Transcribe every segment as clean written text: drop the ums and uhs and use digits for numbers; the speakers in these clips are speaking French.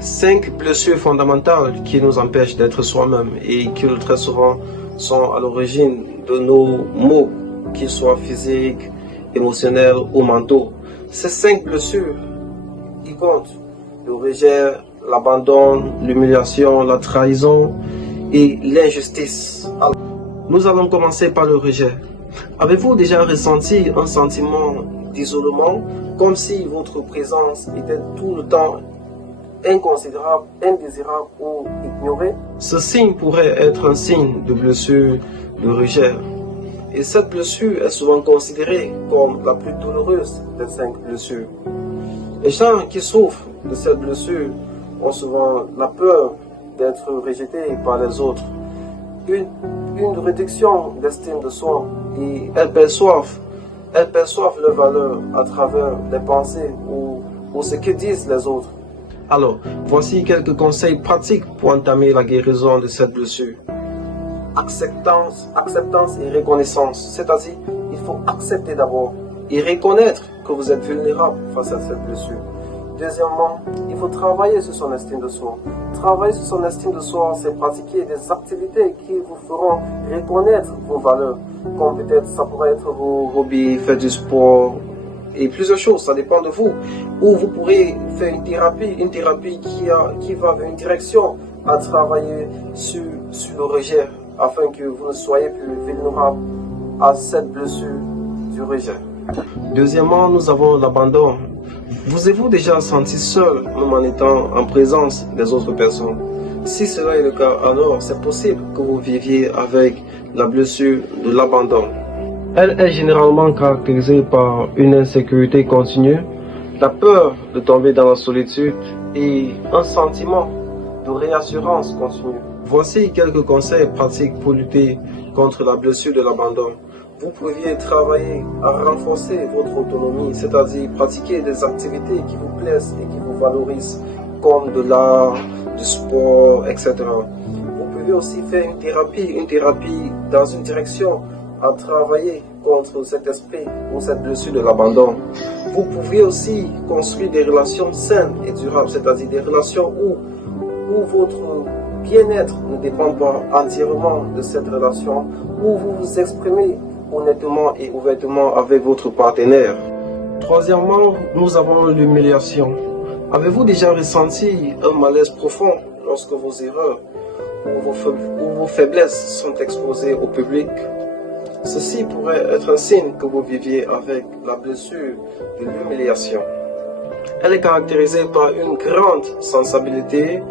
5 blessures fondamentales qui nous empêchent d'être soi-même et qui très souvent sont à l'origine de nos maux, qu'ils soient physiques, émotionnels ou mentaux. Ces 5 blessures, ils comptent le rejet, l'abandon, l'humiliation, la trahison et l'injustice. Nous allons commencer par le rejet. Avez-vous déjà ressenti un sentiment d'isolement, comme si votre présence était tout le temps inconsidérable, indésirable ou ignorée? Ce signe pourrait être un signe de blessure de rejet. Et cette blessure est souvent considérée comme la plus douloureuse des 5 blessures. Les gens qui souffrent de cette blessure ont souvent la peur d'être rejetés par les autres, une réduction d'estime de soi, et elles perçoivent leur valeur à travers les pensées ou ce que disent les autres. Alors, voici quelques conseils pratiques pour entamer la guérison de cette blessure. Acceptance et reconnaissance, c'est-à-dire il faut accepter d'abord et reconnaître que vous êtes vulnérable face à cette blessure. Deuxièmement, il faut travailler sur son estime de soi. Travailler sur son estime de soi, c'est pratiquer des activités qui vous feront reconnaître vos valeurs. Comme peut-être ça pourrait être vos hobbies, faire du sport et plusieurs choses, ça dépend de vous. Ou vous pourrez faire une thérapie qui va vers une direction à travailler sur le rejet afin que vous ne soyez plus vulnérable à cette blessure du rejet. Deuxièmement, nous avons l'abandon. Vous avez-vous déjà senti seul, même en étant en présence des autres personnes? Si cela est le cas, alors c'est possible que vous viviez avec la blessure de l'abandon. Elle est généralement caractérisée par une insécurité continue, la peur de tomber dans la solitude et un sentiment de réassurance continue. Voici quelques conseils pratiques pour lutter contre la blessure de l'abandon. Vous pourriez travailler à renforcer votre autonomie, c'est-à-dire pratiquer des activités qui vous plaisent et qui vous valorisent, comme de l'art, du sport, etc. Vous pouvez aussi faire une thérapie dans une direction à travailler contre cet esprit ou cette blessure de l'abandon. Vous pouvez aussi construire des relations saines et durables, c'est-à-dire des relations où votre bien-être ne dépend pas entièrement de cette relation, où vous vous exprimez honnêtement et ouvertement avec votre partenaire. Troisièmement, nous avons l'humiliation. Avez-vous déjà ressenti un malaise profond lorsque vos erreurs ou vos faiblesses sont exposées au public? Ceci pourrait être un signe que vous viviez avec la blessure de l'humiliation. Elle est caractérisée par une grande sensibilité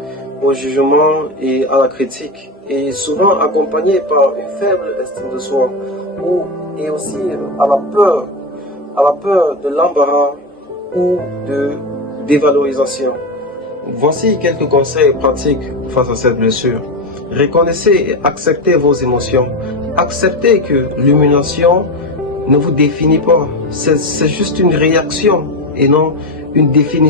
au jugement et à la critique, et souvent accompagnée par une faible estime de soi, et aussi à la peur de l'embarras ou de dévalorisation. Voici quelques conseils pratiques face à cette blessure. Reconnaissez et acceptez vos émotions. Acceptez que l'humiliation ne vous définit pas. C'est juste une réaction et non une définition.